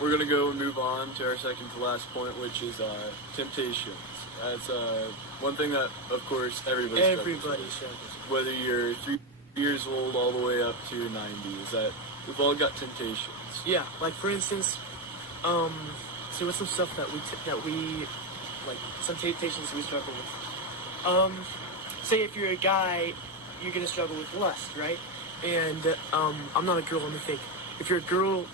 we're gonna go and move on to our second to last point, which is temptations. That's one thing that, of course, everybody struggles. Whether you're 3 years old all the way up to 90, is that we've all got temptations. Yeah, like for instance, so what's some stuff that we like some temptations we struggle with? Say if you're a guy, you're gonna struggle with lust, right? And I'm not a girl, let me think. If you're a girl,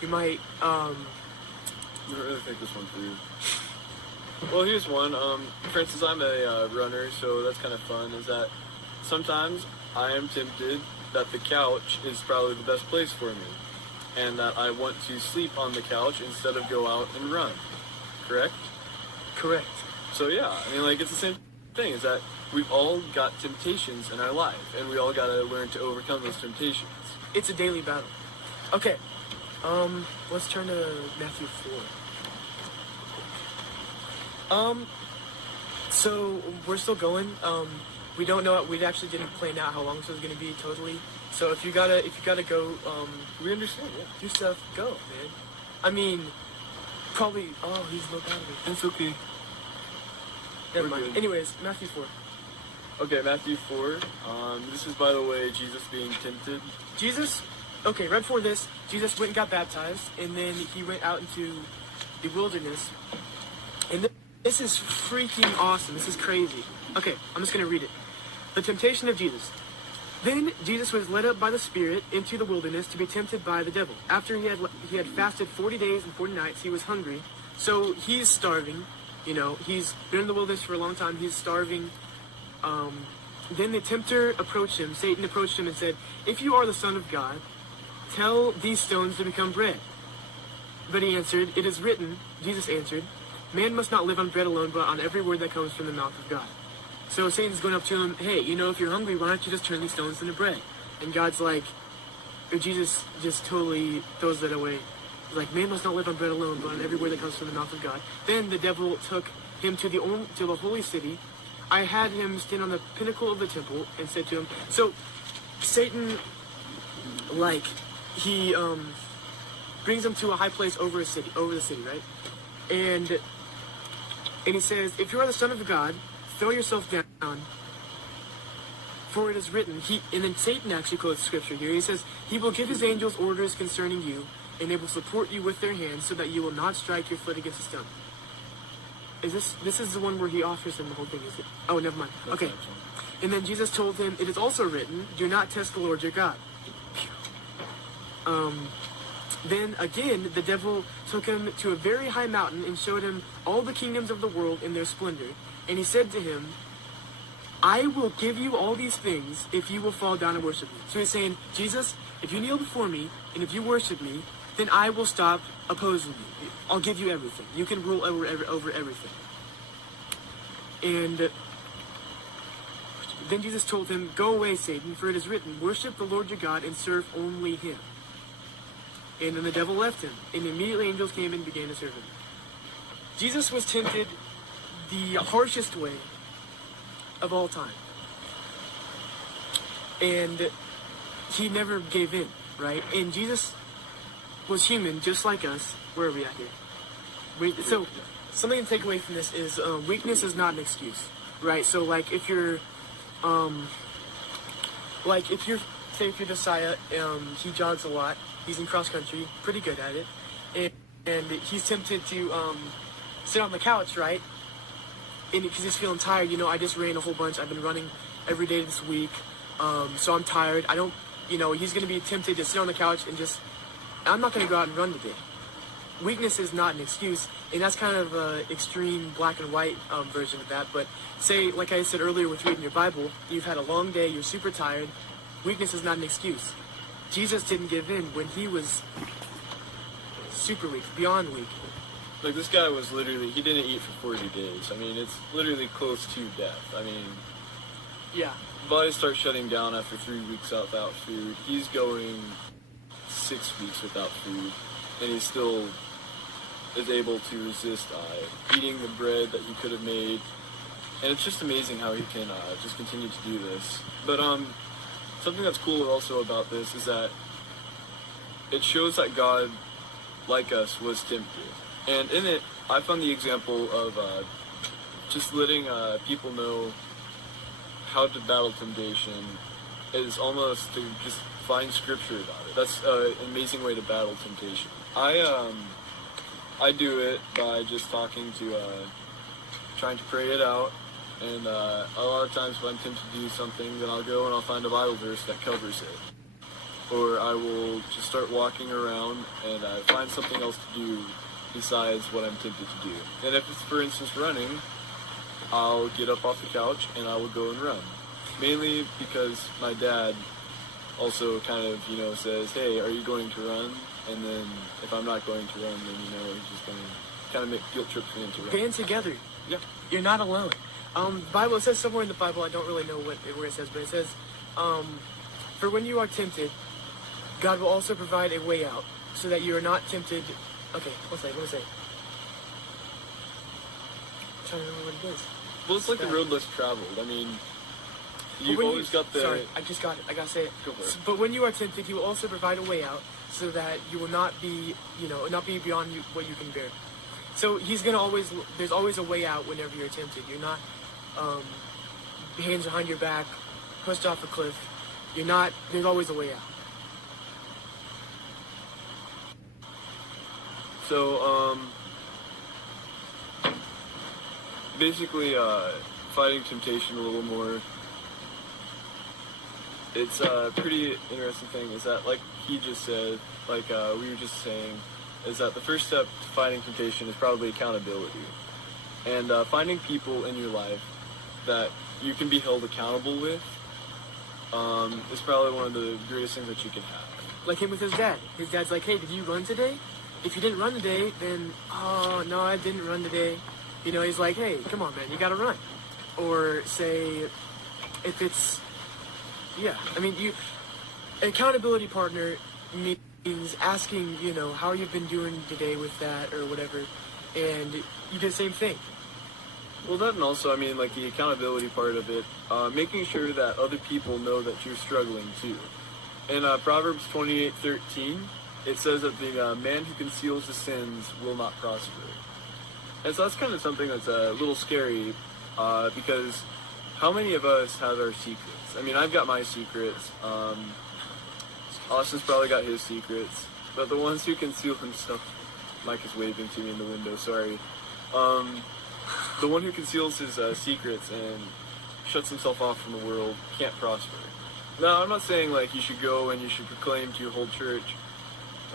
you might I don't really think this one through. Well, here's one. For instance, I'm a runner, so that's kind of fun. Is that sometimes I am tempted that the couch is probably the best place for me, and that I want to sleep on the couch instead of go out and run. Correct? Correct. So yeah, I mean, like, it's the same thing. Is that we've all got temptations in our life, and we all got to learn to overcome those temptations. It's a daily battle. Okay. Let's turn to Matthew 4. So we're still going. We don't know. We actually didn't plan out how long this was going to be totally. So if you gotta go, we understand. Yeah. Do stuff. Go, man. I mean, probably. Oh, he's low battery. It's okay. Never mind. Good. Anyways, Matthew 4. Okay, Matthew 4. This is, by the way, Jesus being tempted. Jesus. Okay, right before this, Jesus went and got baptized, and then he went out into the wilderness. And this is freaking awesome. This is crazy. Okay, I'm just going to read it. The temptation of Jesus. Then Jesus was led up by the Spirit into the wilderness to be tempted by the devil. After he had fasted 40 days and 40 nights, he was hungry. So he's starving. You know, he's been in the wilderness for a long time. He's starving. Then the tempter approached him. Satan approached him and said, "If you are the Son of God, tell these stones to become bread." But he answered, "It is written," Jesus answered, "Man must not live on bread alone, but on every word that comes from the mouth of God." So Satan's going up to him, "Hey, you know, if you're hungry, why don't you just turn these stones into bread?" And God's like, or Jesus just totally throws that away. He's like, "Man must not live on bread alone, but on every word that comes from the mouth of God." Then the devil took him to the holy city. I had him stand on the pinnacle of the temple and said to him, so Satan, like, he brings him to a high place over the city, right? And he says, "If you are the Son of God, throw yourself down, for it is written." And then Satan actually quotes scripture here. He says, "He will give his angels orders concerning you, and they will support you with their hands, so that you will not strike your foot against a stone." This is the one where he offers him the whole thing, is it? Oh, never mind. Okay. And then Jesus told him, "It is also written, do not test the Lord your God." Then again, the devil took him to a very high mountain and showed him all the kingdoms of the world in their splendor. And he said to him, "I will give you all these things if you will fall down and worship me." So he's saying, Jesus, if you kneel before me and if you worship me, then I will stop opposing you. I'll give you everything. You can rule over everything. And then Jesus told him, "Go away, Satan, for it is written, worship the Lord your God and serve only him." And then the devil left him, and immediately angels came and began to serve him. Jesus was tempted the harshest way of all time. And he never gave in, right? And Jesus was human, just like us. Where are we at here? So, something to take away from this is weakness is not an excuse, right? So, like, if you're Josiah, he jogs a lot. He's in cross country, pretty good at it, and he's tempted to sit on the couch, right? And because he's feeling tired, you know, I just ran a whole bunch. I've been running every day this week, so I'm tired. I don't, you know, he's gonna be tempted to sit on the couch and just. I'm not gonna go out and run today. Weakness is not an excuse, and that's kind of an extreme black and white version of that. But say, like I said earlier with reading your Bible, you've had a long day, you're super tired. Weakness is not an excuse. Jesus didn't give in when he was super weak, beyond weak. Like, this guy was literally, he didn't eat for 40 days. I mean, it's literally close to death. I mean, yeah. Body starts shutting down after 3 weeks without food. He's going 6 weeks without food, and he still is able to resist eating the bread that he could have made. And it's just amazing how he can just continue to do this. But something that's cool also about this is that it shows that God, like us, was tempted. And in it, I found the example of just letting people know how to battle temptation is almost to just find scripture about it. That's an amazing way to battle temptation. I do it by just talking to, trying to pray it out. And a lot of times if I'm tempted to do something, then I'll go and I'll find a Bible verse that covers it. Or I will just start walking around and find something else to do besides what I'm tempted to do. And if it's, for instance, running, I'll get up off the couch and I will go and run. Mainly because my dad also kind of, says, hey, are you going to run? And then if I'm not going to run, then, he's just going to kind of make guilt trips me into running. Band together. Yeah. You're not alone. Bible, it says somewhere in the Bible, I don't really know where it says, but it says, for when you are tempted, God will also provide a way out, so that you are not tempted. Okay, one second. I'm trying to remember what it is. Well, it's like the road less traveled. I mean, you've always got the... Sorry, I just got it. I gotta say it. Go for it. But when you are tempted, He will also provide a way out, so that you will not be, not be beyond what you can bear. So He's gonna always... There's always a way out whenever you're tempted. You're not... hands behind your back, pushed off a cliff. You're not... There's always a way out. So, basically, fighting temptation a little more, it's a pretty interesting thing, is that, like he just said, like we were just saying, is that the first step to fighting temptation is probably accountability. And finding people in your life that you can be held accountable with is probably one of the greatest things that you can have. Like him with his dad. His dad's like, hey, did you run today? If you didn't run today, then, oh, no, I didn't run today. He's like, hey, come on, man, you gotta run. Or say, if it's, accountability partner means asking, how you've been doing today with that or whatever, and you do the same thing. Well, that, and also, like the accountability part of it, making sure that other people know that you're struggling too. In Proverbs 28:13, it says that the man who conceals his sins will not prosper. And so that's kind of something that's a little scary, because how many of us have our secrets? I've got my secrets. Austin's probably got his secrets. But the ones who conceal themselves... Mike is waving to me in the window, sorry. The one who conceals his secrets and shuts himself off from the world can't prosper. Now, I'm not saying, like, you should go and you should proclaim to your whole church,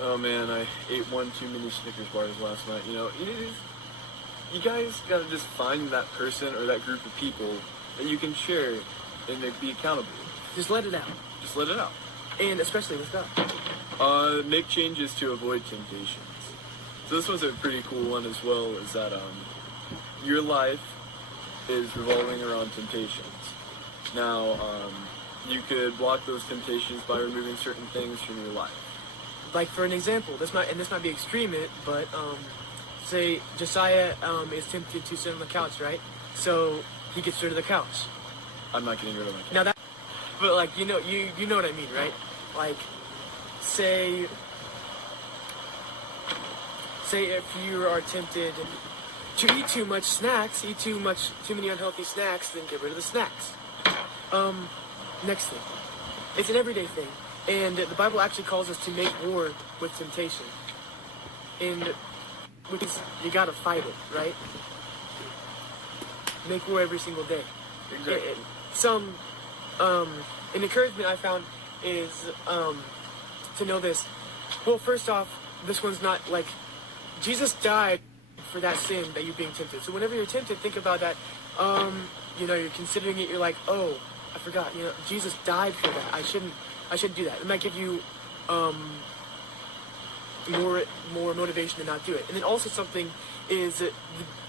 oh man, I ate one too many Snickers bars last night. You guys gotta just find that person or that group of people that you can share and be accountable. Just let it out. Just let it out. And especially with God. Make changes to avoid temptations. So this one's a pretty cool one as well, is that your life is revolving around temptations. Now, you could block those temptations by removing certain things from your life. Like, for an example, this might be extreme, but say Josiah is tempted to sit on the couch, right? So he gets rid of the couch. I'm not getting rid of my couch. Now that, but like you know what I mean, right? Like, say if you are tempted to eat too much snacks, too many unhealthy snacks, then get rid of the snacks. Next thing, it's an everyday thing. And the Bible actually calls us to make war with temptation. And because you gotta fight it, right? Make war every single day. Exactly. An encouragement I found is to know this. Well, first off, this one's not like Jesus died for that sin that you're being tempted. So whenever you're tempted, think about that. You're considering it. You're like, oh, I forgot. Jesus died for that. I shouldn't do that. It might give you more motivation to not do it. And then also something is that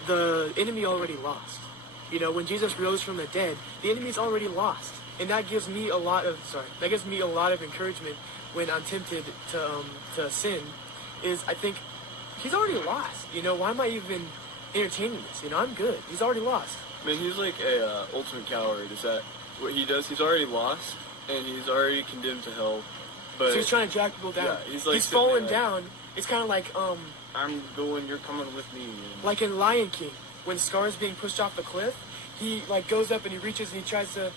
the enemy already lost. When Jesus rose from the dead, the enemy's already lost. And that gives me a lot of encouragement when I'm tempted to sin, is I think he's already lost. Why am I even entertaining this? I'm good. He's already lost. Man, he's like a ultimate coward. Is that what he does? He's already lost, and he's already condemned to hell. But So he's trying to drag people down. Yeah, he's, like, sitting falling there, down. It's kind of like I'm going, you're coming with me. And like in Lion King, when Scar's being pushed off the cliff, he like goes up and he reaches and he tries to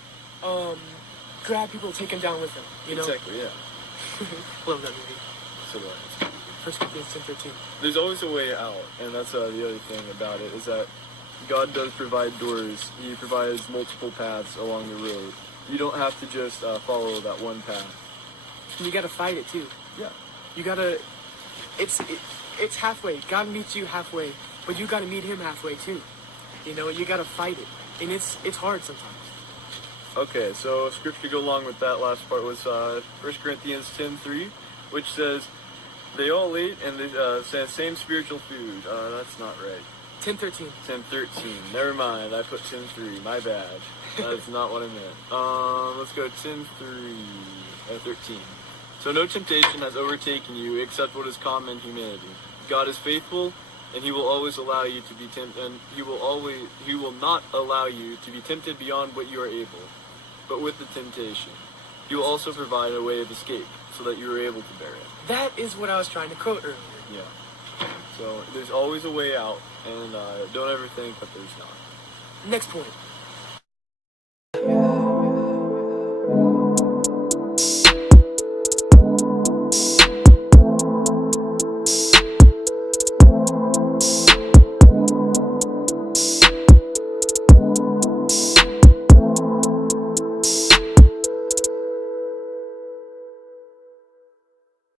grab people, take him down with him. You know? Exactly, yeah. Love that movie. So that. 1 Corinthians 10:13. There's always a way out, and that's the other thing about it, is that God does provide doors. He provides multiple paths along the road. You don't have to just follow that one path. You gotta fight it too. Yeah. You gotta. It's halfway. God meets you halfway, but you gotta meet Him halfway too. You know, you gotta fight it, and it's hard sometimes. Okay, so scripture to go along with that last part was 1 Corinthians 10:3, which says, they all ate and they said same spiritual food. That's not right. 10:13. 10:13. Never mind. I put 10:3. My bad. That's not what I meant. Let's go 10:3. 13. So no temptation has overtaken you except what is common in humanity. God is faithful, and He will always allow you to be tempted, and He will not allow you to be tempted beyond what you are able. But with the temptation, He will also provide a way of escape, so that you are able to bear it. That is what I was trying to quote earlier. Yeah. So there's always a way out, and don't ever think that there's not. Next point.